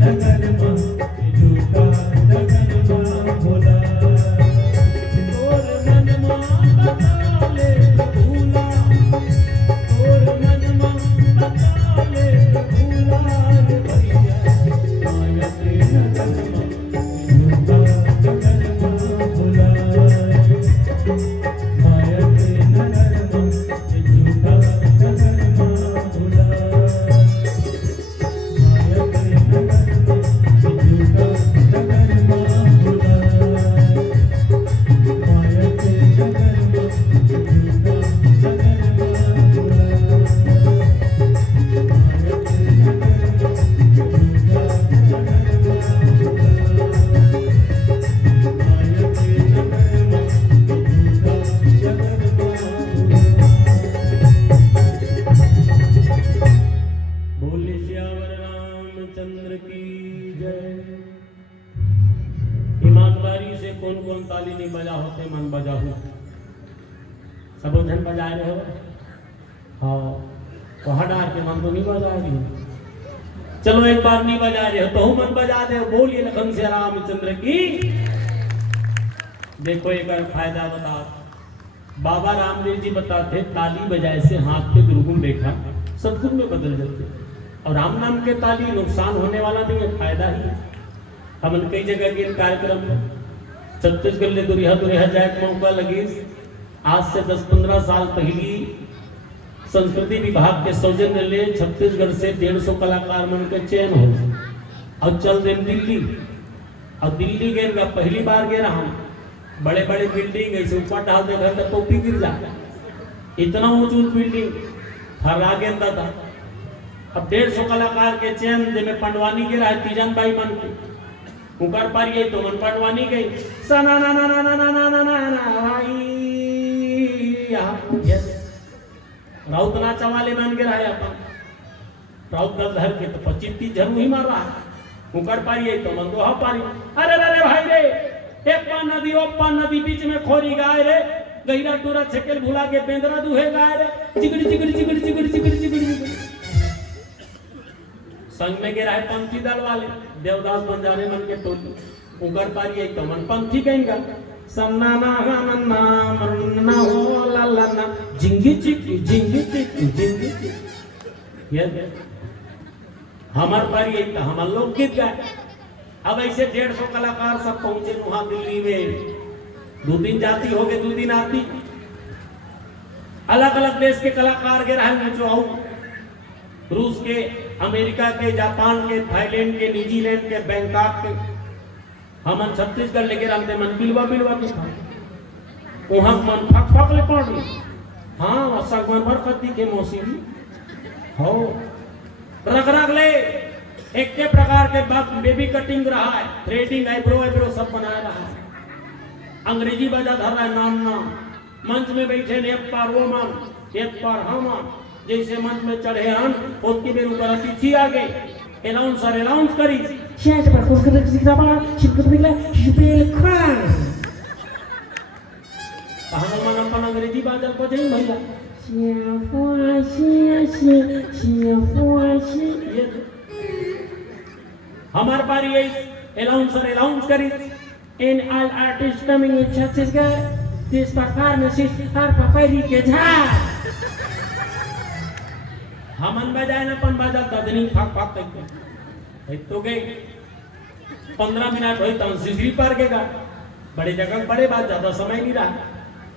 नगर में झूठा नगर में भोला। कौन कौन ताली नहीं बजा होते मन बजा हो। सब उधर बजा रहे हो। हाँ तो हटार के मन तो नहीं बजा रही हो। चलो एक बार नहीं बजा रहे हो तो मन बजा दे। बोलिए लखन से रामचंद्र की। देखो एक फायदा बता। बाबा रामदेव जी बताते ताली बजाए से हाथ के दुर्गुण रेखा सब कुछ में बदल जाते। और राम नाम के ताली नुकसान होने वाला नहीं है, फायदा ही। हम कई जगह के कार्यक्रम में छत्तीसगढ़ ले दुरिया जाए मौका लगी। आज से 10-15 साल पहली संस्कृति विभाग के सौजन्य ले छत्तीसगढ़ से 150 कलाकार मन के चयन हो और चल दे दिल्ली। और दिल्ली गए पहली बार गए रहा। बड़े बड़े बिल्डिंग ऐसे ऊपर डाल दे घर तो टोपी गिर जाता। इतना ऊंच बिल्डिंग हर आगे था। अब 150 कलाकार के चयन दे में पंडवानी गिरा है तीजन भाई मन के उकर पर ये तो मन पंडवानी गई सना ना ना ना ना ना ना ना ना ना भाई राउत नाचा वाले मन गिरा है अपन राउत दल धर के तो 25-30 जन ही मार रहा है उकर पर ये तो मन दो पारी। अरे अरे भाई रे एक पान नदी बीच में खोरी गाय रे गहिरा टूरा छकेल भुला के बेंदरा दुहे गाय रे चिगड़ी चिगड़ी चिगड़ी चिगड़ी चिगड़ी चिगड़ी संग में गिरा है पंथी दल वाले देवदास बंजारे मन के टोली उगर पारी तो मन पंथी कहेंगे सन्ना ना ना मरना हो ला ला ना जिंगी चिकी जिंगी चिकी जिंगी चिकी। ये हमार पारी तो हमार लोग गीत गाए। अब ऐसे 150 कलाकार सब पहुंचे वहां दिल्ली में। 2 दिन जाती हो गए 2 दिन आती। अलग अलग देश के कलाकार के रहे जो आऊ रूस के, अमेरिका के, जापान के, थाईलैंड के, न्यूजीलैंड के, बैंकॉक के। हमन छत्तीसगढ़ लेके रखते मन बिलवा बिलवा के था वहां मन फक फक ले पड़ रही। हाँ सगवन भर खती के मौसमी हो रग रग ले एक के प्रकार के बेबी कटिंग रहा है, थ्रेडिंग, आईब्रो सब बनाया रहा है। अंग्रेजी बजा धर रहा है नाम मंच में बैठे ने एक पार वो मन एक पार हम जैसे मंच में चढ़े हन उसकी बेर ऊपर अतिथि आ गए अनाउंसर अनाउंस करी अपन अंग्रेजी बाजल को जाई भैया हमार बारी अनाउंसर अनाउंस करी in all artist coming in Chhattisgarh this performance is for पपैरी के झाड़। हमन बजाए ना अपन बाजा ददनी फाक फाक करके तो गए 15 मिनट हुई तो सिजरी पार के गा बड़े जगह बड़े बात ज्यादा समय नहीं रहा।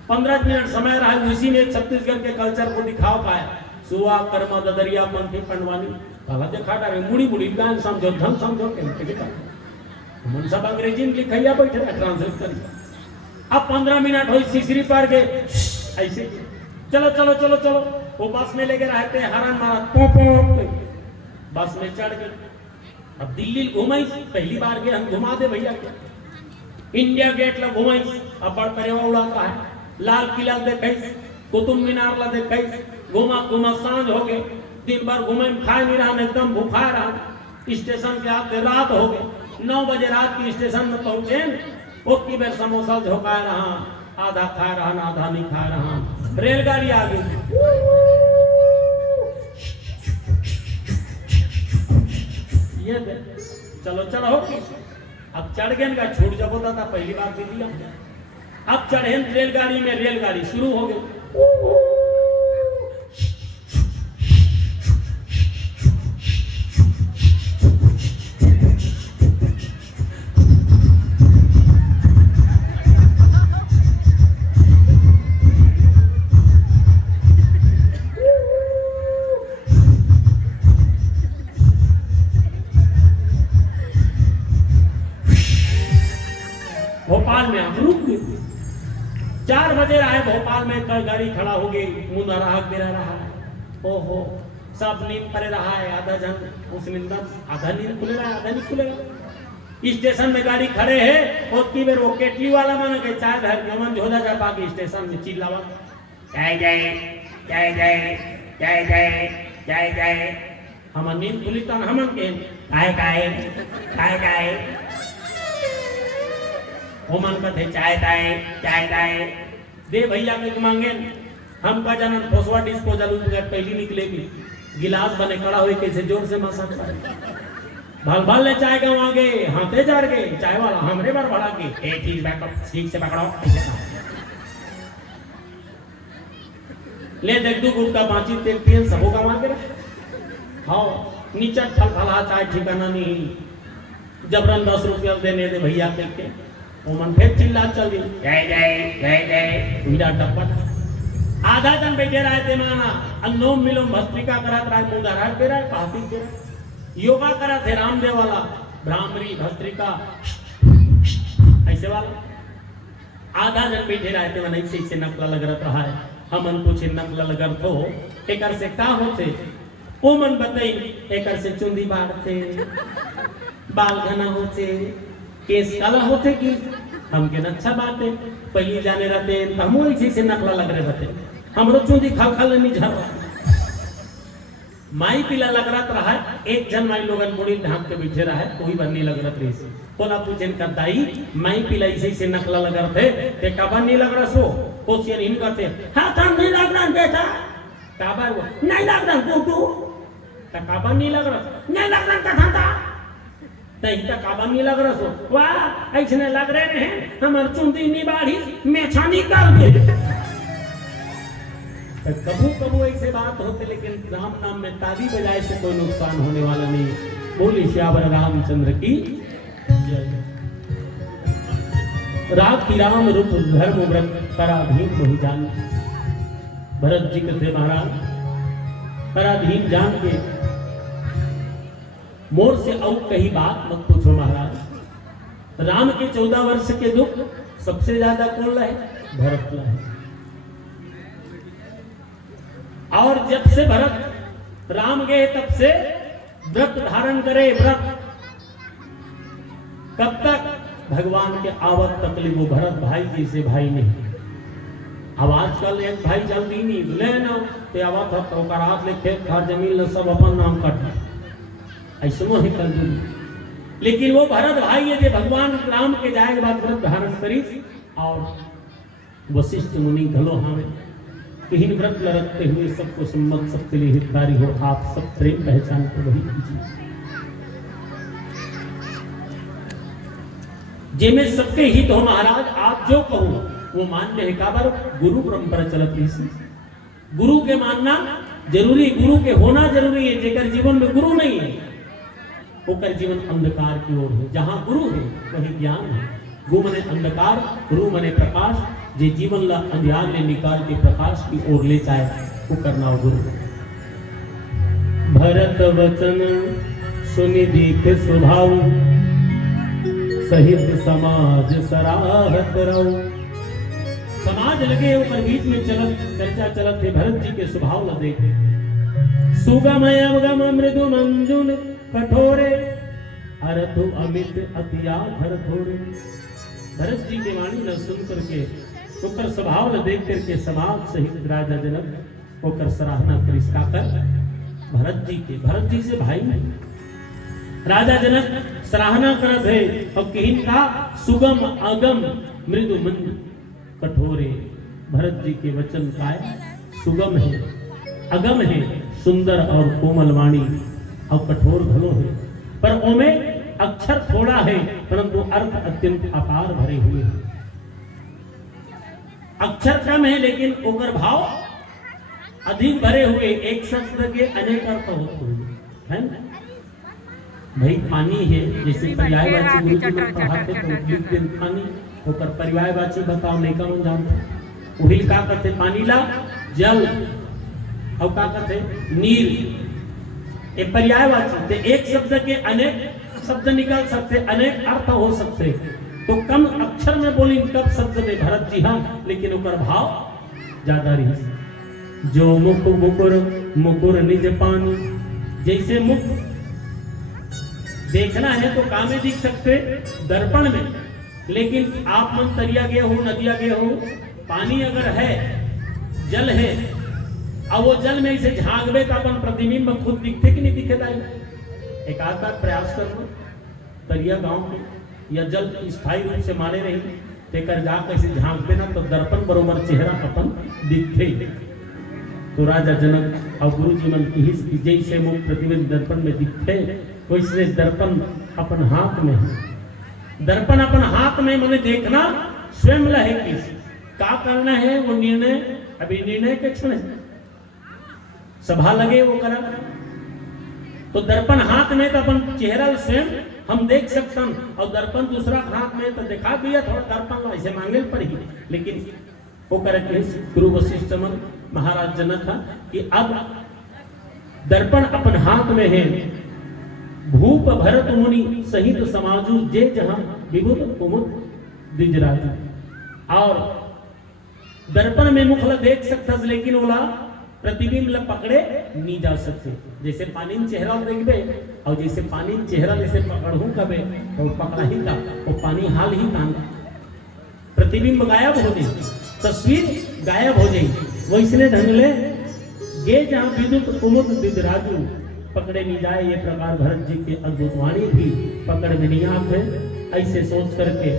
15 मिनट समय रहा उसी में छत्तीसगढ़ के कल्चर को दिखाओ पाया। सुआ कर्मा ददरिया पंथी पंडवानी भला देखा डाले मुड़ी मुड़ी गान समझो धन समझो के मन सब अंग्रेजी में लिखैया बैठे ट्रांसलेट कर। अब 15 मिनट हुई सिसरी पार के ऐसे चलो चलो चलो चलो वो बस में लेके रहते हरन मारा बस में चढ़ गए। अब दिल्ली घुमाई पहली बार गए हम घुमा दे भैया क्या इंडिया गेट ला घुमाई अब बड़ परेवा उड़ाता है लाल किला देखे कुतुब मीनार ला देखे घुमा घुमा सांझ हो गए दिन भर घूमे खाए नहीं रहा एकदम भूखा रहा। स्टेशन के आते रात हो गए 9 बजे रात की स्टेशन में पहुंचे उसकी बेर समोसा झोंका रहा आधा खा रहा आधा नहीं खा रहा। रेलगाड़ी आ गई ये चलो चलो अब चढ़ गए का छूट जब होता था पहली बार दे दिया। अब चढ़े रेलगाड़ी में रेलगाड़ी शुरू हो गई। भोपाल में आप रुक गए 4 बजे रहा है भोपाल में कल गाड़ी खड़ा हो गई मुंदा रहा गिरा रहा है ओहो सब नींद पड़े रहा है आधा जन उस नींदन आधा नींद खुले रहा है आधा नहीं खुले रहा। स्टेशन में गाड़ी खड़े है उसकी बेर वो केटली वाला माना के चाय धर के मन झोला जा बाकी स्टेशन में चिल्लावा जय जय जय जय जय जय जय जय हम नींद खुली तन हमन के काय काय काय काय वो मन कहते चाय दाए दे भैया के मांगे हम का जानन फोसवा डिस्पोजल पहली निकलेगी गिलास बने खड़ा हुए कैसे जोर से मसा भल भल ले चाय गाँव आगे हाथे जार गए चाय वाला हमरे बार बढ़ा के ठीक से पकड़ो ले देख दू गुटका बाँची तेल पियन सबो का मांगे हाँ नीचे फल फला चाय ठिकाना नहीं जबरन 10 रुपया देने दे भैया के वो मन फिर चिल्ला चल दी जय हीरा टप्पट आधा जन बैठे रहे थे माना अनुलोम विलोम भस्त्रिका करत रहे मुंह धरा पे रहे पापी के योगा करा थे रामदेव वाला भ्रामरी भस्त्रिका ऐसे वाला आधा जन बैठे रहे थे मन ऐसे नकला लग रहा है हमन कुछ नकला लगर तो एकर से का होते ओ मन बताई एकर से चुंदी बाड़ते बाल घना होते केस काला होते कि हमके अच्छा बात है पहली जाने रहते हम ऐसे से नकला लग रहे रहते हमरो चुंदी खल नहीं झर माई पीला लग रहा है एक जन माई लोगन मुड़ी ढांक के बैठे रहा है कोई बन्नी लग रहा रही से बोला पूछन का दाई माई पीला ऐसे से नकला लग रहे थे काबा नहीं लग रहा सो क्वेश्चन इन करते हाँ था नहीं लग रहा बेटा काबा नहीं लग रहा तू काबा नहीं लग रहा नहीं लग रहा कथा था नहीं तो काबा नहीं लग रहा सो वाह ऐसे लग रहे हैं हमार चुंदी नहीं बाढ़ी मैं छानी कर दे कबू कबू ऐसे बात होते लेकिन राम नाम में ताली बजाए से कोई नुकसान होने वाला नहीं बोली श्यावर रामचंद्र की जय राखी राम रूप धर्म व्रत पराधीन बहु जान भरत जी कहते महाराज पराधीन जान के मोर से और कहीं बात मत पूछो महाराज राम के 14 वर्ष के दुख सबसे ज्यादा कौन रहे भरत रहे और जब से भरत राम गए तब से व्रत धारण करे व्रत कब तक भगवान के आवत तकलीफ वो भरत भाई जी से भाई नहीं अब आजकल एक भाई जल्दी नहीं ले ना ते आवत तो हाथ ले खेत खार जमीन ले सब अपन नाम कट ऐसे ही कर दूं लेकिन वो भरत भाई है जो भगवान राम के जाए बाद व्रत धारण करी और वशिष्ठ मुनि घलो हमें कहीं व्रत लड़कते हुए सबको सम्मत सबके लिए हितकारी हो आप सब प्रेम पहचान को वही कीजिए जिनमें सबके हित हो महाराज आप जो कहो वो मान ले काबर गुरु परंपरा चलत रही गुरु के मानना जरूरी गुरु के होना जरूरी है जेकर जीवन में गुरु नहीं है होकर जीवन अंधकार की ओर है जहां गुरु है वही ज्ञान है गुरु मने अंधकार गुरु मने प्रकाश जे जीवन ला अंधियार ले निकाल के प्रकाश की ओर ले जाए वो करना हो गुरु भरत वचन सुनि दीख स्वभाव सहित समाज सराहत रहो समाज लगे ऊपर बीच में चलत चर्चा चलत थे भरत जी के स्वभाव ला देखे सुगम अवगम मृदु मंजुन कठोरे अरथु अमित अतियाधर थोड़े भरत जी के वाणी न सुन करके ओकर स्वभाव न देख करके समाज सहित राजा जनक ओकर सराहना करिस्का कर भरत जी से भाई नहीं राजा जनक सराहना करत है और कहीं का सुगम अगम मृदु मंद कठोरे भरत जी के वचन काय सुगम है अगम है सुंदर और कोमल वाणी और कठोर भलो है पर ओमे अक्षर थोड़ा है परंतु अर्थ अत्यंत अपार भरे हुए हैं अक्षर कम है लेकिन ओकर भाव अधिक भरे हुए एक शब्द के अनेक अर्थ होते हैं भाई पानी है जैसे पर्यायवाची गुरु जी में पढ़ाते तो लिख दिन पानी ओकर पर्यायवाची बताओ नहीं कौन जानते उहिल का कहते पानी ला जल और का कहते नीर ये पर्यायवाची तो एक शब्द के अनेक शब्द निकल सकते अनेक अर्थ हो सकते तो कम अक्षर में बोली कब शब्द में भरत जी हाँ लेकिन ऊपर भाव ज्यादा रही जो मुख मुकुर मुकुर निज पानी जैसे मुख देखना है तो कहाँ में दिख सकते दर्पण में लेकिन आप मन तरिया गए हो नदिया गए हो पानी अगर है जल है अब वो जल में इसे झांकबे का अपन प्रतिबिंब खुद दिखते कि नहीं दिखे दाई एक आध बार प्रयास करना तरिया गांव के या जल स्थायी रूप से माने रही तेकर जा कैसे झांक देना तो दर्पण बरोबर चेहरा अपन दिखते। तो राजा जनक और गुरु जी मन की जैसे मुख प्रतिबिंब दर्पण में दिखते वैसे दर्पण अपन हाथ में है। दर्पण अपन हाथ में मैंने देखना स्वयं लहे किस का करना है वो निर्णय अभी निर्णय के क्षण सभा लगे वो करा। तो दर्पण हाथ में तो अपन चेहरा स्वयं हम देख सकते हैं और दर्पण दूसरा हाथ में तो दिखा दिया थोड़ा दर्पण ऐसे मांगे पर ही लेकिन वो करे गुरु वशिष्ठ मन महाराज जनक था कि अब दर्पण अपन हाथ में है। भूप भरत मुनि सहित समाजु जे जहां विभुत कुमुद द्विजराज और दर्पण में मुखला देख सकता लेकिन ओला प्रतिबिंब ला पकड़े नहीं जा सकते। जैसे पानी में चेहरा देखबे और जैसे पानी में चेहरा जैसे पकड़ू कबे तो पकड़ा ही का वो पानी हाल ही का प्रतिबिंब गायब हो जाए तस्वीर गायब हो जाए। वैसने ढंग ले गे जहां विद्युत कुमुद द्विजराजु पकड़े नहीं जाए ये प्रकार भरत जी के अद्भुत वाणी भी पकड़ में नहीं आते। ऐसे सोच करके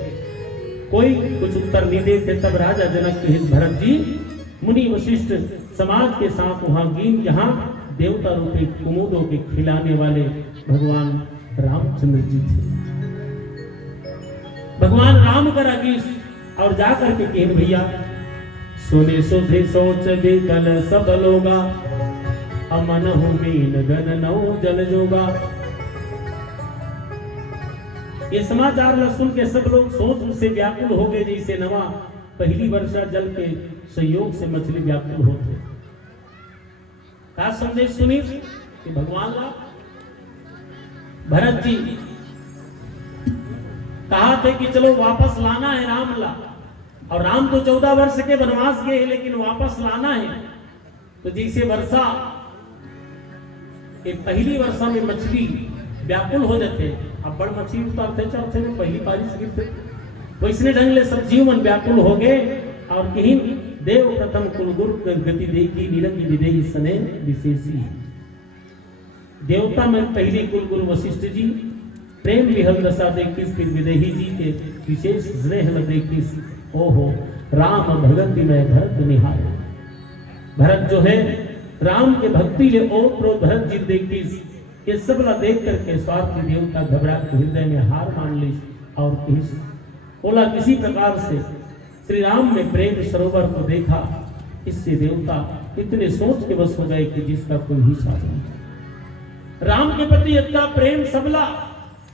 कोई कुछ उत्तर नहीं देते तब राजा जनक के भरत जी मुनि वशिष्ठ समाज के साथ वहां गीन जहां देवता रूपी कुमुदों के खिलाने वाले भगवान रामचंद्र जी थे। भगवान राम का रागीस और जाकर के कहे भैया सुने सुधे सोच दे कल सब लोगा अमन हो मीन गन नौ जल जोगा। ये समाचार ला सुन के सब लोग सोच से व्याकुल हो गए जैसे नवा पहली वर्षा जल के संयोग से मछली व्याकुल होते। का संदेश सुनी कि भगवान ला भरत जी कहा थे कि चलो वापस लाना है राम ला और राम तो 14 वर्ष के वनवास गए हैं लेकिन वापस लाना है। तो जैसे वर्षा के पहली वर्षा में मछली व्याकुल हो जाते अब बड़ मछली उतारते चलते में पहली बारिश गिरते वैसने ढंग ले सब जीवन व्याकुल हो गए और कहीं देव प्रथम कुलगुरु गति देखी निरंगी विदेही सने विशेषी। देवता में पहले कुलगुरु वशिष्ठ जी प्रेम विहल दशा देखी फिर विदेही जी के विशेष स्नेह देखी। ओहो राम भगति में भरत निहारे। भरत जो है राम के भक्ति ले ओ प्रो भरत जी देखी ये सब ला देख करके स्वार्थी देवता घबरा के हृदय में हार मान ली और बोला किसी प्रकार से श्री राम में प्रेम सरोवर को देखा। इससे देवता इतने सोच के बस हो गए कि जिसका कोई हिसाब नहीं। राम के प्रति इतना प्रेम सबला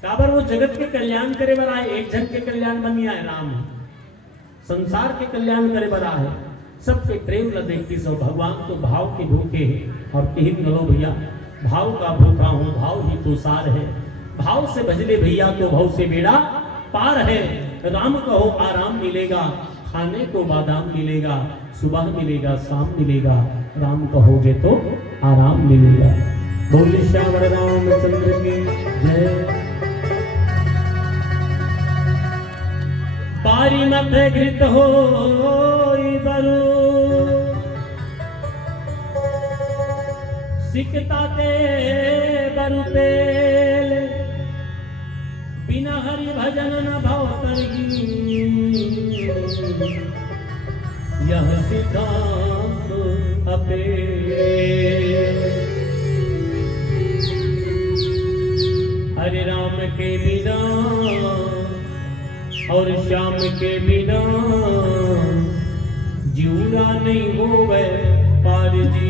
काबर वो जगत के कल्याण करे बना है। एक जन के कल्याण बन गया है राम संसार के कल्याण करे बना है। सबके प्रेम न देखती सो भगवान तो भाव के भूखे हैं और कहीं लो भैया भाव का भूखा हूं भाव ही तो सार है। भाव से भजले भैया तो भाव से बेड़ा पार है। राम कहो आराम मिलेगा खाने को बादाम मिलेगा सुबह मिलेगा शाम मिलेगा राम कहोगे तो आराम मिलेगा। बोले श्याम रामचंद्र की जय। पारी मत घृत हो बरु सिकता ते बरु तेल बिना हरि भजन न भव तरगी यह सिद्धांत अपे। हरे राम के बिना और श्याम के बिना जीवरा नहीं होवे पार जी।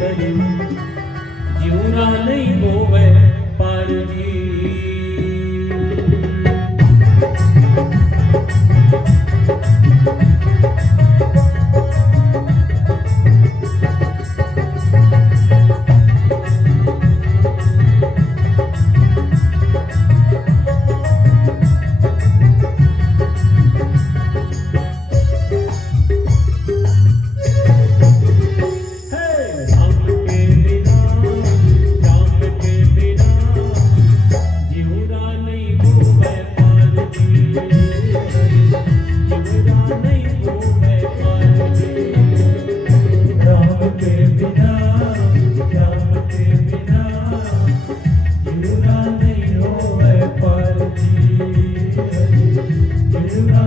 हरि जीवरा नहीं होवे पार जी।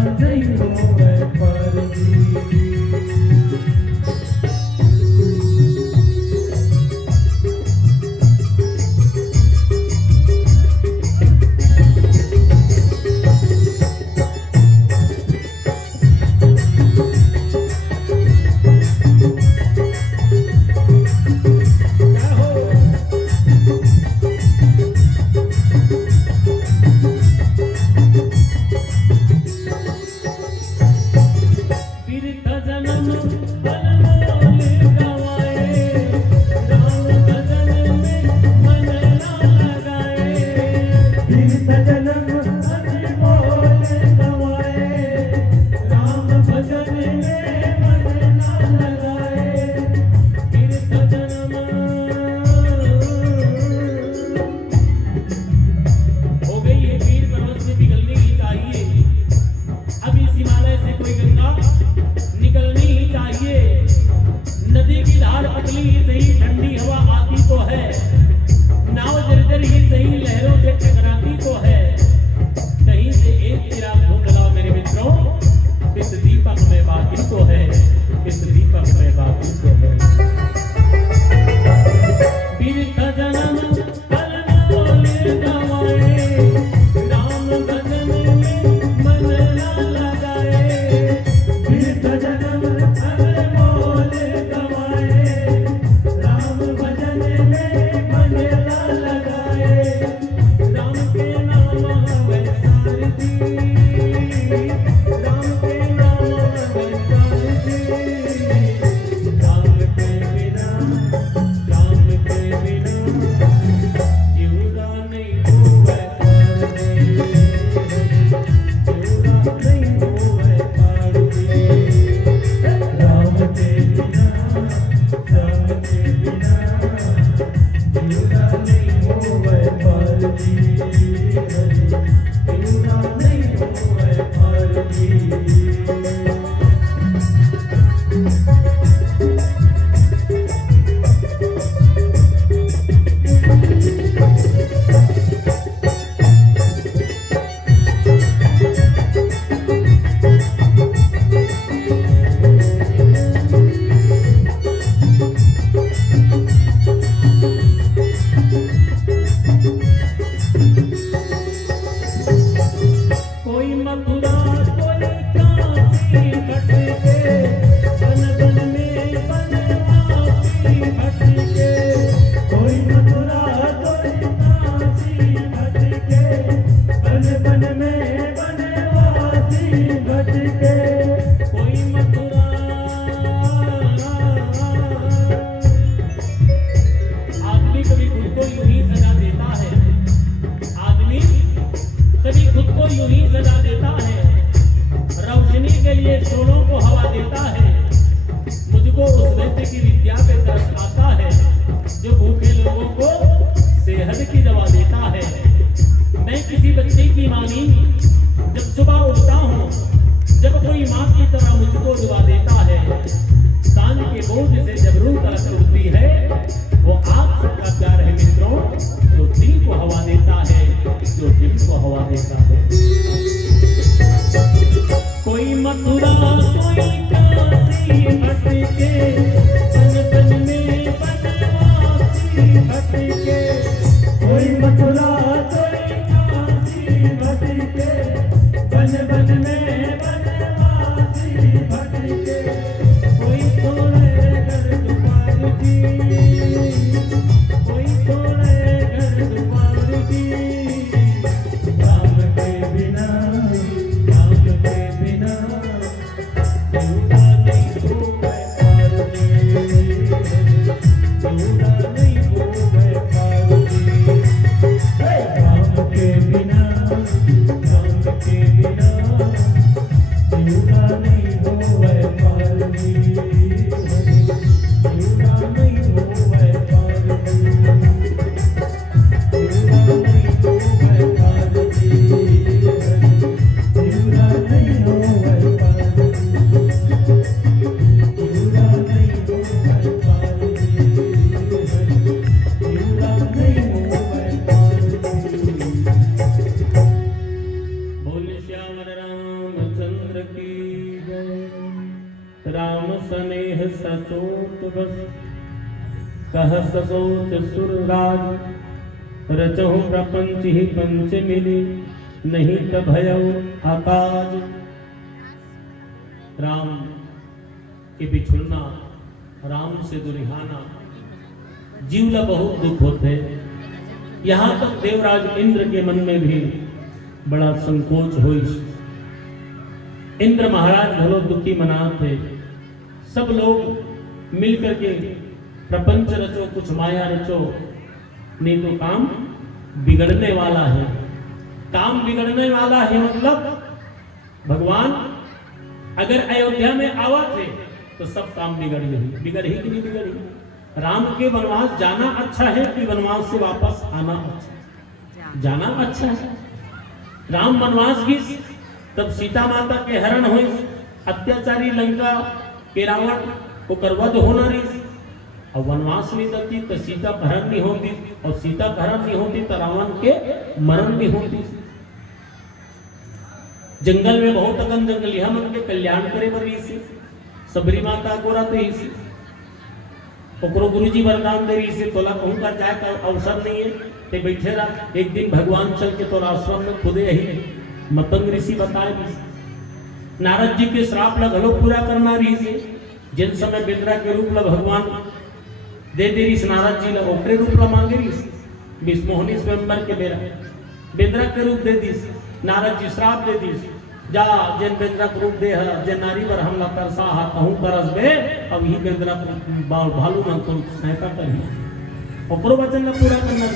नहीं होवे पर जी। रामचंद्र की जय। राम स्नेह सचोट बस कह ससोच सुरराज। रचहु प्रपंच ही पंच मिली नहीं त भयउ आकाज। राम के बिछुड़ना, राम से दुरिहाना जीवला बहुत दुख होते। यहाँ तक देवराज इंद्र के मन में भी बड़ा संकोच हुई। इंद्र महाराज भलो दुखी मना थे। सब लोग मिलकर के प्रपंच रचो, कुछ माया रचो, नहीं तो काम बिगड़ने वाला है। काम बिगड़ने वाला है मतलब भगवान अगर अयोध्या में आवा थे तो सब काम बिगड़ ही कि नहीं बिगड़ी। राम के वनवास जाना अच्छा है कि वनवास से वापस आना अच्छा? जाना अच्छा है। राम वनवास की तब सीता माता के हरण हुए, अत्याचारी लंका के रावण को करवध होना रही। और वनवास नहीं देती तो सीता का हरण नहीं होती, और सीता का हरण नहीं होती तो रावण के मरण नहीं होती। जंगल में बहुत अगन जंगलिया मन के कल्याण करे बरी से सबरी माता गोरा तो ही से ओकरो गुरुजी वरदान दे रही से तोला कहूं का जाए का अवसर नहीं है ते बैठे रहा। एक दिन भगवान चल के तोरा आश्रम में खुदे ही मतंग ऋषि बताए भी नारद जी के श्राप लगलो पूरा करना रही से। जिन समय बिंद्रा के रूप ला भगवान दे दे रही नारद जी ला ओकरे रूप ला मांगे रही। विष्णुहनी स्वयंवर के बेरा बिंद्रा के रूप दे दी। नारद जी श्राप दे दी, जा जिन बिंद्रा के रूप दे जिन नारी पर हमला तरसा हा कहूं तरस बे। अब ही बिंद्रा भालू मन को सहायता करी ओकरो वचन ला पूरा करना।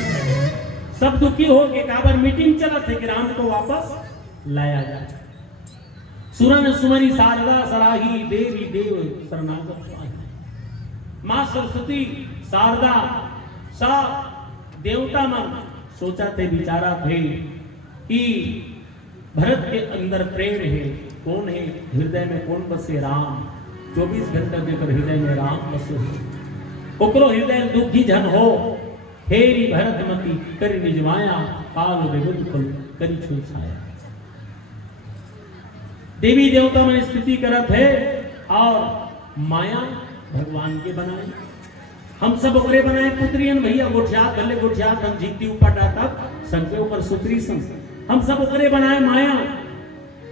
सब दुखी हो के काबर मीटिंग चला थे कि राम को वापस लाया जाए। सुरन सुमरी शारदा सराही देवी देव शरणागत पाही। मां सरस्वती शारदा सा देवता मन सोचा थे विचारा थे कि भरत के अंदर प्रेम है, कौन है हृदय में कौन बसे? राम। 24 घंटा देकर हृदय में राम बसे हो। ओकरो हृदय दुखी जन हो, हेरी भरत मती कर निजमाया काल विबुध कुल करी छुई छाया। देवी देवता में स्थिति करत है और माया भगवान के बनाए। हम सब ओकरे बनाए पुत्रियन भैया गोठियात भले गोठियात हम जीती ऊपर डाटा संख्या ऊपर सुत्री संख्या हम सब ओकरे बनाए माया।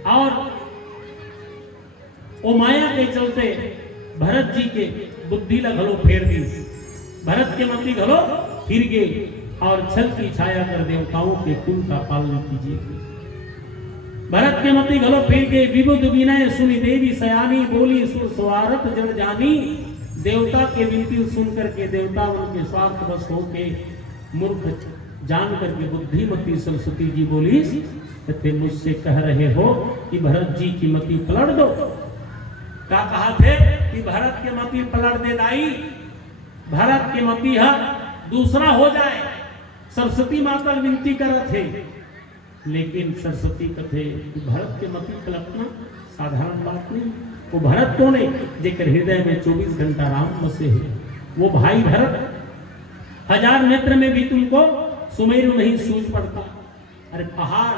और वो माया के चलते भरत जी के बुद्धि ला घलो फेर दी। भरत के मती घलो फिर गए और छल की छाया कर देवताओं के कुल का पालन कीजिए। भरत के मती घलो फिर गए विबुध विनय सुनी देवी सयानी बोली सुर स्वारत जड़ जानी। देवता के विनती सुन करके देवता उनके स्वार्थ बस होके मूर्ख जान करके बुद्धिमती सरस्वती जी बोली थे मुझसे कह रहे हो कि भरत जी की मति पलट दो। क्या कहा थे कि भरत के मति पलट दे दाई, भरत के मति दूसरा हो जाए। सरस्वती माता विनती कर थे, लेकिन सरस्वती कथे कि भरत के मति पलटना साधारण बात नहीं। वो भरत कौन है जेकर हृदय में 24 घंटा राम बसे है। वो भाई भरत 1000 नेत्र में भी तुमको सुमेरु नहीं सूझ पड़ता। अरे पहाड़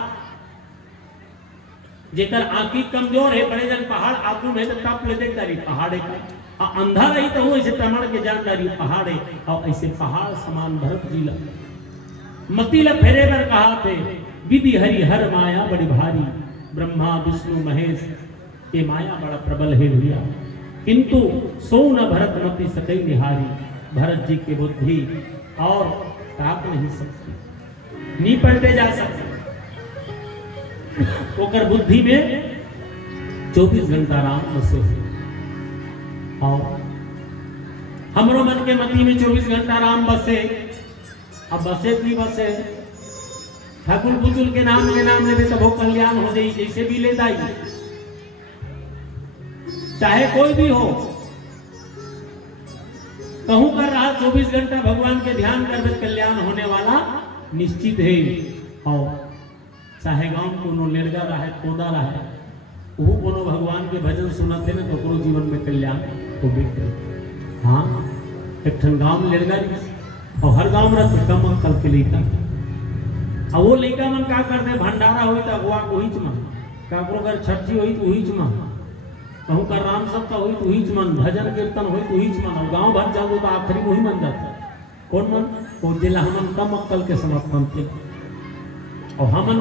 जेकर आंखी कमजोर है, बड़े जन पहाड़ आंखों में तो टप ले देखता रही पहाड़ है। अंधा रही तो वो ऐसे प्रमाण के जान रही पहाड़ है। और ऐसे पहाड़ समान भरत जी ला मती ला फेरे पर कहा थे विधि हरि हर माया बड़ी भारी। ब्रह्मा विष्णु महेश के माया बड़ा प्रबल है भैया, किंतु सो न भरत मति सकई निहारी। भरत जी की बुद्धि और ताप नहीं सकती, नहीं पलटे जा सकते। ओकर बुद्धि में 24 घंटा राम बसे। और हमरो मन के मति में 24 घंटा राम बसे। अब बसे नहीं बसे, ठाकुर बुजुल के नाम ले तब वो कल्याण हो जाए जैसे भी ले दाई, चाहे कोई भी हो। कहूं कर रहा 24 घंटा भगवान के ध्यान कर कल्याण होने वाला निश्चित है। और चाहे गांव कोनो लेड़गा रहा कोदा रहा वो कोनो भगवान के भजन सुनते ना तो कोनो जीवन में कल्याण हो गए। हाँ एक गांव लेड़गा और हर गांव में रहते कम कल के लेकर और वो लड़का मन का करते भंडारा हुई तो अगुआ को ही काकरो घर छठी हुई तो हुई च मन, कहूँ का राम सप्ताह हुई तो हुई च मन, भजन कीर्तन हुई तो हुई च मन, और गाँव भर चल तो आखिरी वही मन जाता। कौन मन? वो जिला हमन कम अक्कल के समर्थन थे, और हमन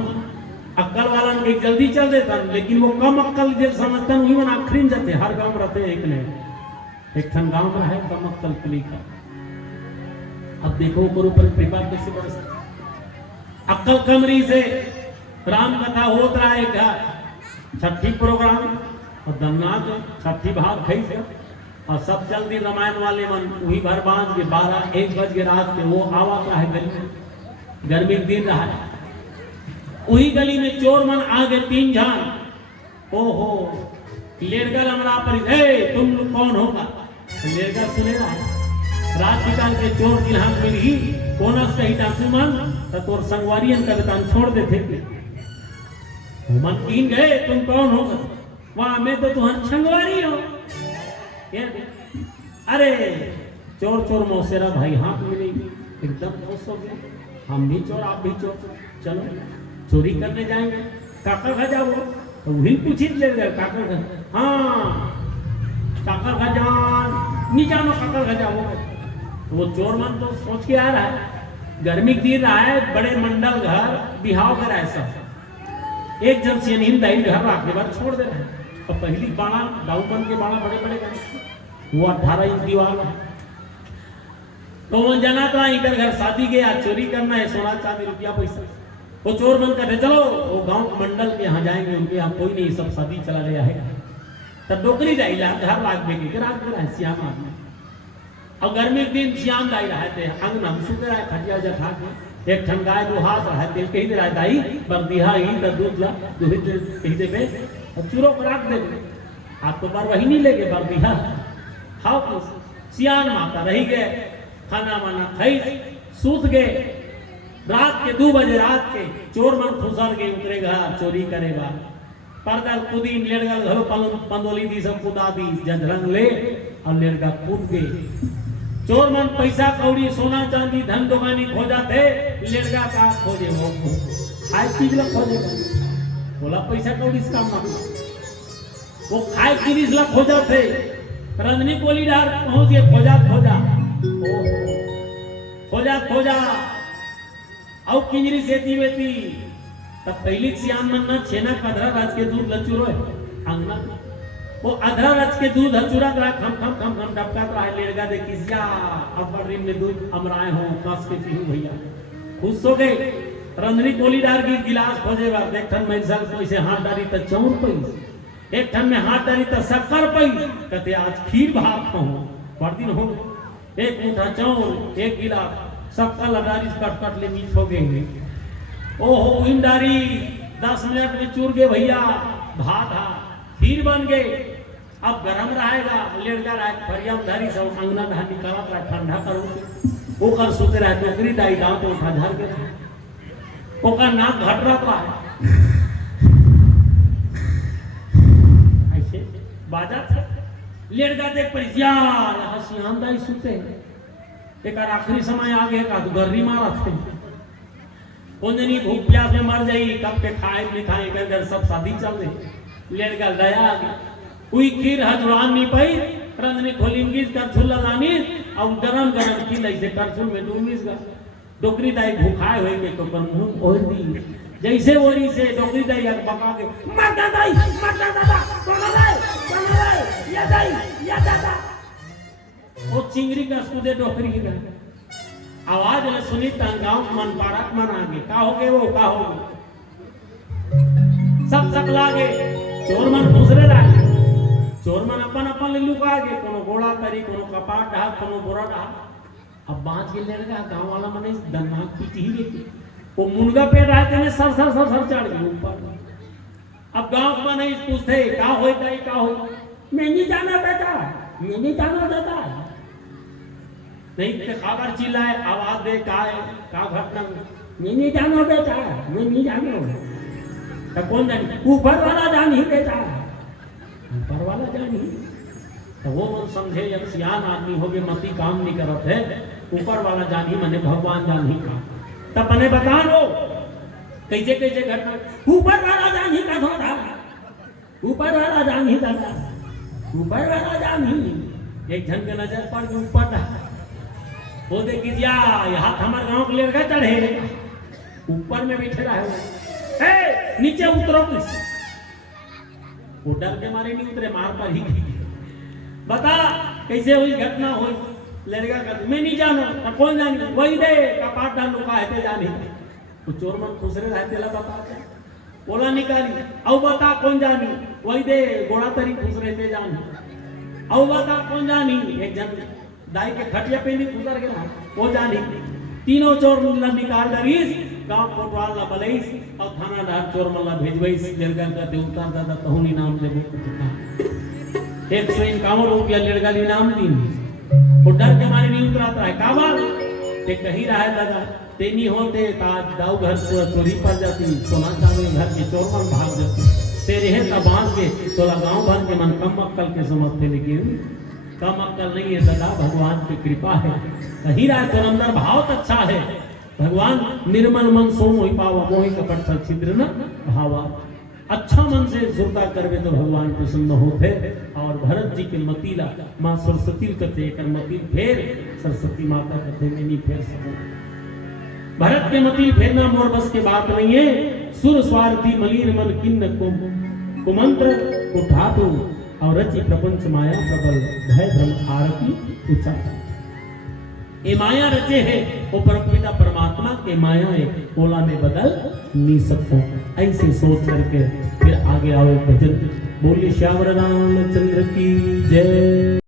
अक्कल वालन के जल्दी चल देता, लेकिन वो कम अक्कल के समर्थन हुई मन आखिरी में जाते। हर गांव रहते एक ने एक ठन गांव में है कम अक्कल कुली का। अब देखो ऊपर ऊपर कृपा कैसे बरसती। अक्कल कमरी से राम कथा होत रहा है क्या छठी प्रोग्राम, और दन्नाथ छठी भाग खई से, और सब जल्दी रामायण वाले मन वही भर बांध के 12-1 बज के रात के वो आवा का है गर्मी के दिन रहा है। वही गली में चोर मन आगे 3 जान, ओहो लेरगल हमरा पर, तुम लोग कौन होगा? लेरगल सुने रहा है रात निकाल के चोर जिल्हा मिली कोनस कही डाकू मन तो तोर संगवारियन का दुकान छोड़ देते थे। मन 3 गए, तुम कौन होगा? वहां मैं तो तुम्हारी संगवारी हो। अरे चोर चोर मौसेरा भाई हाथ मिली एकदम खुश हो गए, हम भी चोर आप भी चोर, चलो चोरी करने जाएंगे। काकर घर जाओ तो वही पूछी ले गए काकर घर, हाँ काकर घर जान नहीं जानो, काकर घर जाओ। तो वो चोर मन तो सोच के आ रहा है गर्मी दिन रहा है, बड़े मंडल घर बिहाव कर ऐसा एक जन से दाई घर रखने बाद छोड़ दे रहा है। तो पहली बाड़ा दाऊ बन के बाड़ा बड़े बड़े गए, वो 18 इंच दीवार है। तो वो जना था इधर घर शादी गया, चोरी करना है, सोना चांदी रुपया पैसा। वो चोर बन कर चलो वो गांव मंडल के यहाँ जाएंगे, उनके यहाँ कोई नहीं, सब शादी चला गया है। तब डोकरी जाई ला घर राख बेटी के राख रहा है श्याम आदमी। और गर्मी के दिन श्याम दाई रहा थे अंगना में सुते रहा खटिया जठा के, एक ठन गाय दो हाथ रहा तेल कही दे रहा दाई बरदिहा ही तो दूध ला दूध कही दे पे और चूरो को राख दे। आप तो बार वही नहीं लेके बरदिहा खाओ तो सियान माता रही गए, खाना वाना खाई सूत गए। रात के 2 बजे रात के चोर मन खुसर के उतरेगा चोरी करेगा, परदल कुदी लेड़गल घरो पंदोली दी सब कुदा दी जंजरंग ले और लेड़गा कूद गए। चोर मन पैसा कौड़ी सोना चांदी धन दुकानी खोजा थे, लेड़गा का खोजे वो खाए चीज ला खोजे, बोला पैसा कौड़ी इसका काम, वो खाए चीज ला खोजा थे। रंजनी कोली डार पहुंच गए, खोजा खोजा खोजा खोजा और किंजरी सेती वेती। तब पहली सियान मन ना छेना कधरा राज के दूध लचुरो है अंगना, वो अधरा राज के दूध हचुरा रहा खम खम खम खम डबकात रहा है। लेड़गा दे किसिया अब बड़ी में दूध अमराए हो कस के पीहू भैया, खुश हो गए। रंजनी कोली डार की गिलास खोजेगा, देख ठन मैं साल कोई से हाथ डाली तो 4 पैसे, एक ठन में हाथ डाली तो 70 पैसे, कहते आज खीर भात कहूं पर दिन हो एक मुठा चाउर एक गिलास सबका लडारी कट कट ले मीठ हो गए। ओहो इंडारी 10 मिनट में चूर गए भैया, भात हा खीर बन गए। अब गरम रहेगा, लेड़गा रहा फरिया धारी सब अंगना धार निकाला रहा ठंडा करो, ओकर सुते रहा टोकरी दाई दांत तो उठा झार के ओकर नाक घट रहा है ऐसे बाजा था। लेड़गा देख परिया हसियान दाई सुते एक आखिरी समय आ गए का तो गर्री मारा थे, कौन जनी भूख प्यास में मर जाई, कब के खाए नहीं खाए कर सब शादी चल रही। लेड़गा दया आ गई, कोई खीर हजुरान नहीं पाई, रंजनी खोलिंगी कर झुल्ला लानी और गरम गरम खीर ऐसे करछुल में डूबीस गा। डोकरी दाई भूखाए होंगे तो पर मुंह खोल दी, जैसे वही से डोकरी दाई पका के मरदा दाई मरदा दादा कोना दाई या दाई या दादा। वो चिंगरी का स्कूदे डोकरी की आवाज ने सुनी तंगाव मन पारक मन आगे का हो गए, वो का हो गए सब सकला गए। चोर मन दूसरे लागे, चोर मन अपन अपन ले लुका गए, कोनो गोड़ा करी कोनो कपाट ढा कोनो बोरा ढा। अब बांच के लेगा गांव वाला मने दन्ना पीटी ही गई, वो मुनगा पेड़ रहते में सर सर सर सर चढ़ गए ऊपर। अब गांव में नहीं पूछते का होई गई का हो, मैं नहीं जाना बेटा मैं नहीं जाना दादा, नहीं तो खबर चिल्लाए आवाज दे का है का घटना, मैं नहीं जानो बेटा मैं नहीं जानो। तो कौन जानी, ऊपर वाला जान ही बेटा, ऊपर वाला जान ही। तो वो मन समझे जब सियान आदमी हो गए मती काम नहीं करत है, ऊपर वाला जान ही मने भगवान जान ही काम। तब मने बता लो कैसे कैसे घटना, ऊपर वाला जान ही का धोधा ऊपर वाला जान ही दादा, ऊपर वाला जान ही। एक जन के नजर पड़ के ऊपर रहा, वो देखी जा हाथ हमारे गांव के लड़का चढ़े, ऊपर में बैठे रहा है, नीचे उतरो किस। वो डर के मारे नहीं उतरे, मार पर ही बता कैसे हुई घटना हुई। लड़का का मैं नहीं जाना, कौन जानी, वही दे कपाट डाल लुका है जानी। वो चोर मन दूसरे रहते ला बता बोला निकाली, औ बता कौन जानी, वही दे गोड़ा तरी खुश रहते जानी। औ बता कौन जानी, एक जन दाई के खटिया पे भी गुजर गया, वो जानी। तीनों चोर मल्ला निकाल डरीस, गांव कोटवाल ला बलईस और थानादार चोर मल्ला भेजवईस। लड़का का दे उतार दादा तहुनी नाम दे बुक 151 रुपया लड़का ली नाम दी। वो डर के मारे नहीं उतराता है, का बात ते कहीं रहा है दादा, ते नहीं होते ताज दाऊ घर चोरी पड़ जाती, सोना चांदी घर के चोर मन भाग जाती, तेरे है तब बांध के तोला गांव भर के मन कम अक्कल के समझते, लेकिन कम अक्कल नहीं है दादा, भगवान की कृपा है। कहीं रहा तो अंदर भाव अच्छा है, भगवान निर्मल मन सो मोहि पावा, मोहि कपट छल छिद्र न भावा। अच्छा मन से जुड़ता करवे तो भगवान प्रसन्न होते। और भरत जी के मतीला माँ सरस्वती कथे कर मतील फेर, सरस्वती माता कथे में नहीं फेर सको। भरत के मतील फेरना मोर बस के बात नहीं है, सुर स्वार्थी मलिन मन किन्न कुमंत्र उठातु और रचि प्रपंच माया प्रबल, भय भ्रम आरती ऊंचा। ये माया रचे है वो परमपिता परमात्मा के माया है, ओला में बदल नहीं सकता। ऐसे सोच करके फिर आगे आओ भजन। बोलिए श्याम रामचंद्र की जय।